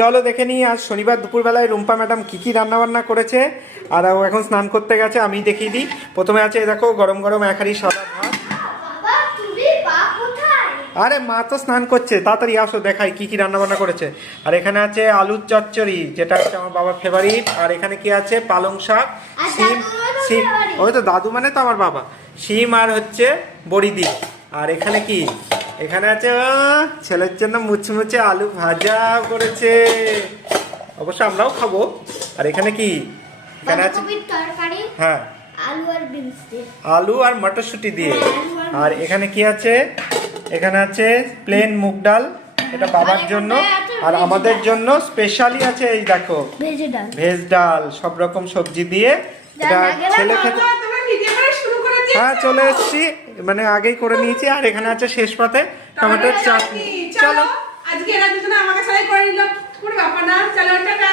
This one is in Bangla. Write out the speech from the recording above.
চলো দেখে নিই আজ শনিবার দুপুরবেলায় রুম্পা ম্যাডাম কি রান্না বান্না করেছে। আর ও এখন স্নান করতে গেছে, আমি দেখিয়ে দিই। প্রথমে আছে দেখো গরম গরম এক হাঁড়ি সাদা ভাত। আরে মা তো স্নান করছে, তাড়াতাড়ি আসো দেখাই কি রান্না বান্না করেছে। আর এখানে আছে আলুর চচ্চড়ি, যেটা হচ্ছে আমার বাবার ফেভারিট। আর এখানে কি আছে পালং শাক, শিম। শিম ওই তো দাদু মানে তো আমার বাবা। শিম আর হচ্ছে বড়ি দিয়ে। আর এখানে কি, এখানে আছে ছেলের জন্য মুচমুচে আলু ভাজা করেছে, অবশ্য আমরাও খাবো। আর এখানে কি, এখানে আছে হ্যাঁ আলু আর মটরশুঁটি দিয়ে। আর এখানে কি আছে, এখানে আছে প্লেন মুগ ডাল, এটা বাবার জন্য। আর আমাদের জন্য স্পেশালি আছে এই দেখো ভেজ ডাল, সব রকম সবজি দিয়ে। এটা ছেলে খেতে, হ্যাঁ চলে এসেছি, মানে আগেই করে নিয়েছি। আর এখানে আছে শেষ পাতে টমেটোর চাটনি। চলো আজকে এরা দুজনে আমাকে সাথে করে নিল, কোনো ব্যাপার না। চলো টাটা।